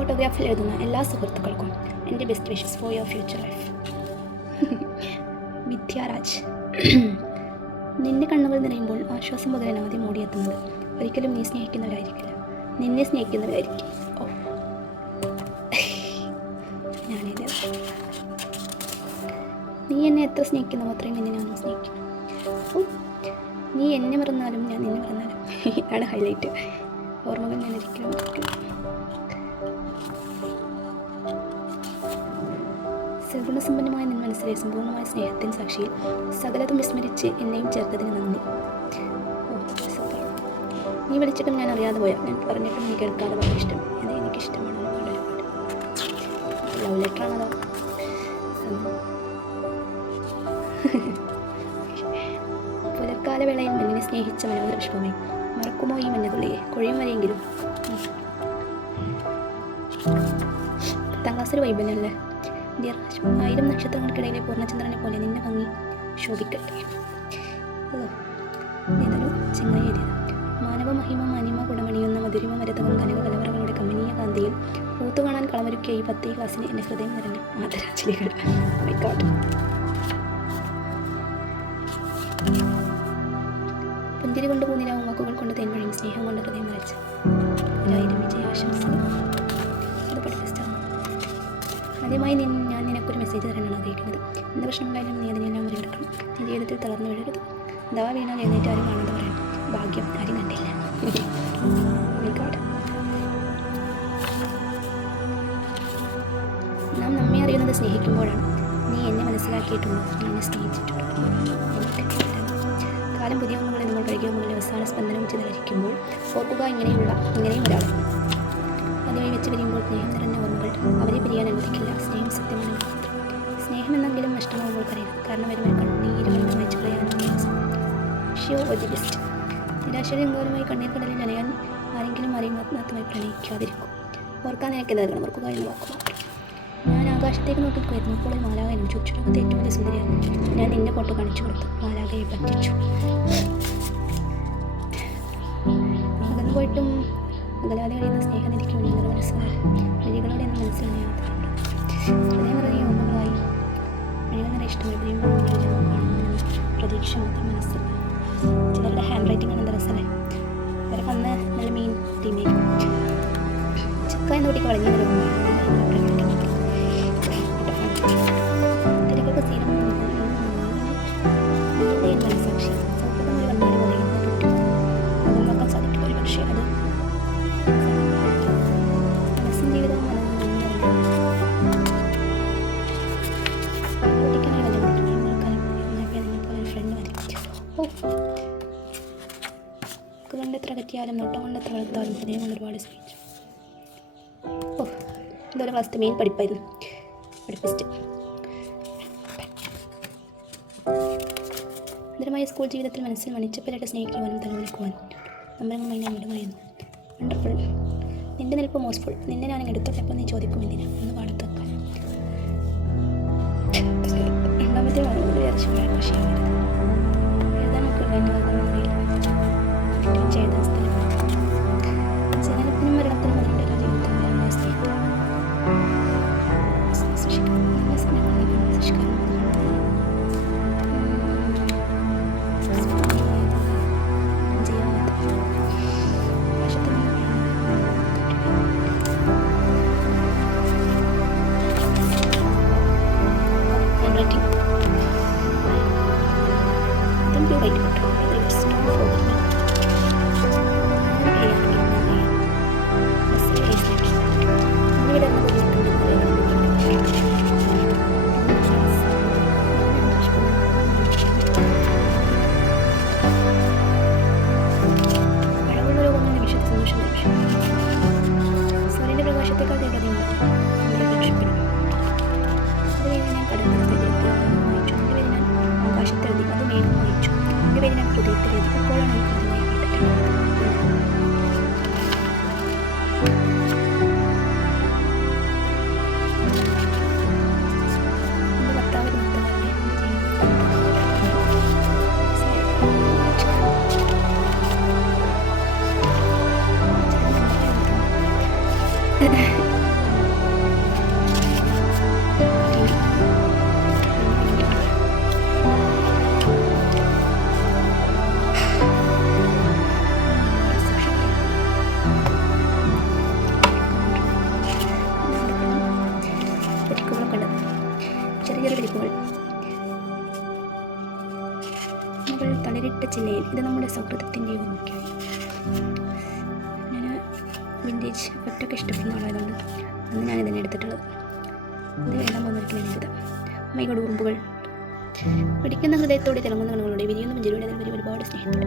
ഓട്ടോഗ്രാഫിൽ എഴുതുന്ന എല്ലാ സുഹൃത്തുക്കൾക്കും എൻ്റെ best wishes for your future life. Vidyaraj. നിന്റെ കണ്ണുകൾ നിറയുമ്പോൾ ആശ്വാസം പകരാൻ ആദ്യം ഓടിയെത്തുന്നത് ഒരിക്കലും നീ സ്നേഹിക്കുന്നവരായിരിക്കില്ല, നിന്നെ സ്നേഹിക്കുന്നവരായിരിക്കും. ഓ, ഞാനിത് നീ എന്നെ എത്ര സ്നേഹിക്കുന്നു അത്രയും നിന്നെ ഞാനും സ്നേഹിക്കും. ഓ, നീ എന്നെ മറന്നാലും ഞാൻ നിന്നെ മറന്നാലും ആണ് ഹൈലൈറ്റ്. ഓർമ്മകൾ ഞാൻ ഒരിക്കലും മറക്കില്ല. സഗുണസമ്പന്നമായ നിൻ മനസ്സിലെ സമ്പൂർണ്ണമായ സ്നേഹത്തിൻ സാക്ഷിയിൽ സകലതും വിസ്മരിച്ച് എന്നെയും ചേർത്തതിന് നന്ദി. നീ വിളിച്ചിട്ടും ഞാൻ അറിയാതെ പോയാൽ, ഞാൻ പറഞ്ഞിട്ടും നീ കേൾക്കാതെ വളരെ ഇഷ്ടം. അത് എനിക്കിഷ്ടമാണ്. ലവ് ലെറ്ററാണതോ? പുലർക്കാല വേളയിൽ മഞ്ഞിനെ സ്നേഹിച്ച മനോഹര പുഷ്പമേ, മറക്കുമോ ഈ മഞ്ഞതുള്ളിയെ കൊഴിയും വരെയെങ്കിലും. 10ാം ക്ലാസ്സിൽ വൈബനല്ലേ ഡിയർ. 1000 നക്ഷത്രങ്ങൾക്കിടയിലെ പൂർണ്ണചന്ദ്രനെ പോലെ നിന്റെ ഭംഗി ശോഭിക്കട്ടെ. ഇതൊരു ചിങ്ങ എഴുതിയത്. മാനവ മഹിമ മാനിമ കുടമണിയുന്ന മധുരിമ മരതകം കനക കലവറകളുടെ കമ്പനീയ കാന്തിയിൽ പൂത്തു കാണാൻ കളമൊരുക്കിയ ഈ 10 ക്ലാസ്സിന് എൻ്റെ ഹൃദയം നിറഞ്ഞ ആദരാഞ്ജലികൾ. പുഞ്ചിരി കൊണ്ട് പൂനിലാവും വാക്കുകൾ കൊണ്ട് തേൻവഴിയും സ്നേഹം കൊണ്ട് ഹൃദയം നിറച്ച് 1000 വിജയാശംസകൾ. അത് പഠിപ്പിച്ചാണ്. ആദ്യമായി ഞാൻ നിനക്കൊരു മെസ്സേജ് തരാനാണ് ആഗ്രഹിക്കുന്നത്. എന്ത് പ്രശ്നമുണ്ടായാലും നീ അതിനെല്ലാം മറികടക്കണം. നീ ജീവിതത്തിൽ തളർന്നു വീഴരുത്. ദവാ വീണാൽ എഴുന്നേറ്റ് ആരും കാണാതെ പറയണം, ഭാഗ്യം ആരും കണ്ടില്ല. നാം നമ്മെ അറിയുന്നത് സ്നേഹിക്കുമ്പോഴാണ്. നീ എന്നെ മനസ്സിലാക്കിയിട്ടുണ്ടോ? എന്നെ സ്നേഹിച്ചിട്ടുണ്ടോ? കാലം പുതിയ ഒന്നുകൾ നമ്മൾ കഴിക്കുക മുകളിൽ അവസാന സ്പന്ദനം ചിതറിയിരിക്കുമ്പോൾ ഓർക്കുക, ഇങ്ങനെയും ഒരാൾ ആദ്യമായി വെച്ച് പിരിയുമ്പോൾ സ്നേഹം നിറഞ്ഞ ഓർമ്മകൾ അവരെ പിരിയാൻ അനുവദിക്കില്ല. സ്നേഹം സത്യമാണ്. സ്നേഹം എന്നെങ്കിലും നഷ്ടമാകുമ്പോൾ കരയണം. കാരണം വരുമ്പോൾ കണ്ണീരുകൾ വെച്ച് കളയാനും ബെസ്റ്റ്. നിരാശയുടെ എങ്കോലുമായി കണ്ണീർ കടലിൽ നനയാൻ ആരെങ്കിലും ആരെയും ആത്മാർത്ഥമായി പ്രണയിക്കാതിരിക്കും. ഓർക്കാൻ നിനക്ക് നൽകണം, ഓർക്കുക എന്ന് വാക്ക് മാത്രം. ഞാൻ ആകാശത്തേക്ക് നോക്കിക്കുമായിരുന്നു. ഇപ്പോൾ ഒരു മാലാക എന്നോട് ചുറ്റുലോകത്തെ ഏറ്റവും വലിയ സുന്ദരിയാണ്. ഞാൻ നിന്റെ ഫോട്ടോ കാണിച്ചു കൊടുത്തു. മാലാകയെ പറ്റിച്ചു. അകന്നു പോയിട്ടും അകലാതെ കഴിയുന്ന സ്നേഹനിധിക്ക് വേണ്ടി മനസ്സിലായി വഴികളോടെ എന്ന മനസ്സിലാണ് യാത്ര. ഹൃദയം നിറയെ ഓർമ്മകളായി വഴികൾ നിറയെ ഇഷ്ടമായി കാണുന്ന പ്രതീക്ഷ മാത്രം മനസ്സിൽ. ചിലരുടെ ഹാൻഡ് റൈറ്റിംഗ് ആണ് എന്താ രസമല്ലേ. അവരൊക്കെ അന്ന് നല്ല മെയിൻ ടീമേക്കും ചക്ക എന്ന കുട്ടിക്ക് വളഞ്ഞ തിരക്കൊക്കെ സ്ഥിരം മനസാക്ഷി സൗഹൃദം ഒരു വന്നീര് പോലെ നോക്കാൻ സാധിക്കും. ഒരു പക്ഷേ അത് ജീവിതവും കൊണ്ടെത്ര കറ്റിയാലും നോട്ടം കൊണ്ടെത്ര വളർത്താലും ഹൃദയം കൊണ്ട് ഒരുപാട് സ്നേഹിച്ചു. ഇതൊരു ക്ലാസ്സിലെ മെയിൻ പഠിപ്പായിരുന്നു. പഠിപ്പിസ്റ്റ് സുന്ദരമായ സ്കൂൾ ജീവിതത്തിൽ മനസ്സിൽ മണിച്ചപ്പലായിട്ട് സ്നേഹിക്കുവാനും തലവലിക്കുവാനും നമ്പരങ്ങളുമായി ഞാൻ വിടുമായിരുന്നു. വണ്ടർഫുൾ. നിന്റെ നിൽപ്പ് മോസ്ഫുൾ. നിന്നെ ഞാൻ എടുത്തോട്ടപ്പോൾ നീ ചോദിക്കും എന്തിനാ ഒന്ന് പാടത്ത് വെക്കാൻ. രണ്ടാമത്തെ വളരെ അർശമായ കൃഷിയായിരുന്നു. എഴുതാൻ നോക്കില്ല എൻ്റെ വാക്കുകളില്ല. ചെയ്ത സ്ഥലം ജനനത്തിനും മരണത്തിനും അതിൻ്റെ ജീവിതത്തിൽ സ്നേഹിക്കും. സൂര്യൻ്റെ പ്രകാശത്തേക്കാൾ തീവ്രതയുണ്ട് നമ്മുടെ രക്ഷപ്പെടും. അതുവരെ ഞാൻ കടന്നതിലേക്ക് വായിച്ചു. എൻ്റെ പേര് ഞാൻ ആകാശത്തെഴുതി. അത് മേഘം വായിച്ചു. എൻ്റെ പേര് ഞാൻ ഹൃദയത്തിലെഴുതി. ഇപ്പോഴാണ് എനിക്ക് അതിനായി കേട്ടിട്ടുള്ളത്. എൻ്റെ ഭർത്താവ് നിർത്തവരുടെ നമ്മൾ തളിരിട്ട ചില്ലയിൽ ഇത് നമ്മുടെ സൗഹൃദത്തിൻ്റെ ഓർമ്മയ്ക്കായി. ഞാൻ വിൻറ്റേജ് എഫക്റ്റൊക്കെ ഇഷ്ടപ്പെടുന്ന ആളായതുകൊണ്ട് അന്ന് ഞാൻ ഇതിനെ എടുത്തിട്ടുള്ളത്. ഇത് എഴുതാൻ പോകുന്നവർക്കിനെടുത്തത് അമ്മയുടെ ഉറുമ്പുകൾ പിടിക്കുന്ന ഹൃദയത്തോടെ തിളങ്ങുന്ന കണ്ണുകളുടെ വിരിയുന്ന പുഞ്ചിരിയുടെ അതിൽ ഒരുപാട് സ്നേഹമുണ്ട്.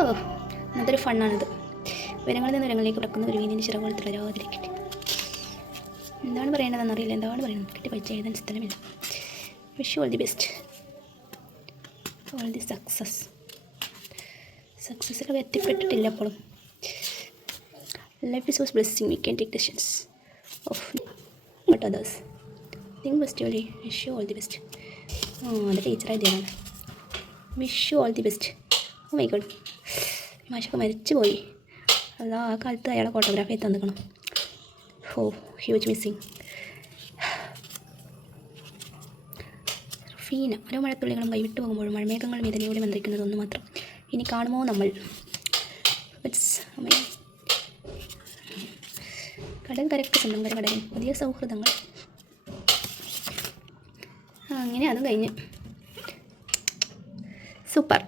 ഓ, അതൊരു ഫണ്ണാണിത്. ഉയരങ്ങളിൽ നിന്ന് ഉയരങ്ങളിലേക്ക് കിടക്കുന്ന ഒരു വീതിൻ്റെ ചിറകുകൾ തളരാതിരിക്കട്ടെ. എന്താണ് പറയേണ്ടതെന്ന് അറിയില്ല. എന്താണ് പറയുന്നത് കിട്ടി പൈസ എഴുതാൻ സ്ഥലമില്ല. Wish all the best, all the സക്സസ്സിലൊക്കെ എത്തിപ്പെട്ടിട്ടില്ല അപ്പോഴും. Life is was blessing, we can take decisions of but others. Think best, wish you all the best. അത് ടീച്ചറായതാണ്. Wish you all the best. Oh my god, മാഷൊക്കെ മരിച്ചു പോയി. അല്ല, ആ കാലത്ത് അയാളെ ഫോട്ടോഗ്രാഫി തന്നിക്കണം. Oh, huge missing. ഫീന ഓരോ മഴത്തുള്ളികളും കൈവിട്ടു പോകുമ്പോഴും മഴമേഘങ്ങൾ വേദനയോടെ മന്ത്രിക്കുന്നതൊന്നു മാത്രം. ഇനി കാണുമോ നമ്മൾ? കടൽ കരക്ക് സ്വന്തം കടലിൽ പുതിയ സൗഹൃദങ്ങൾ. അങ്ങനെ അതും കഴിഞ്ഞ് സൂപ്പർ.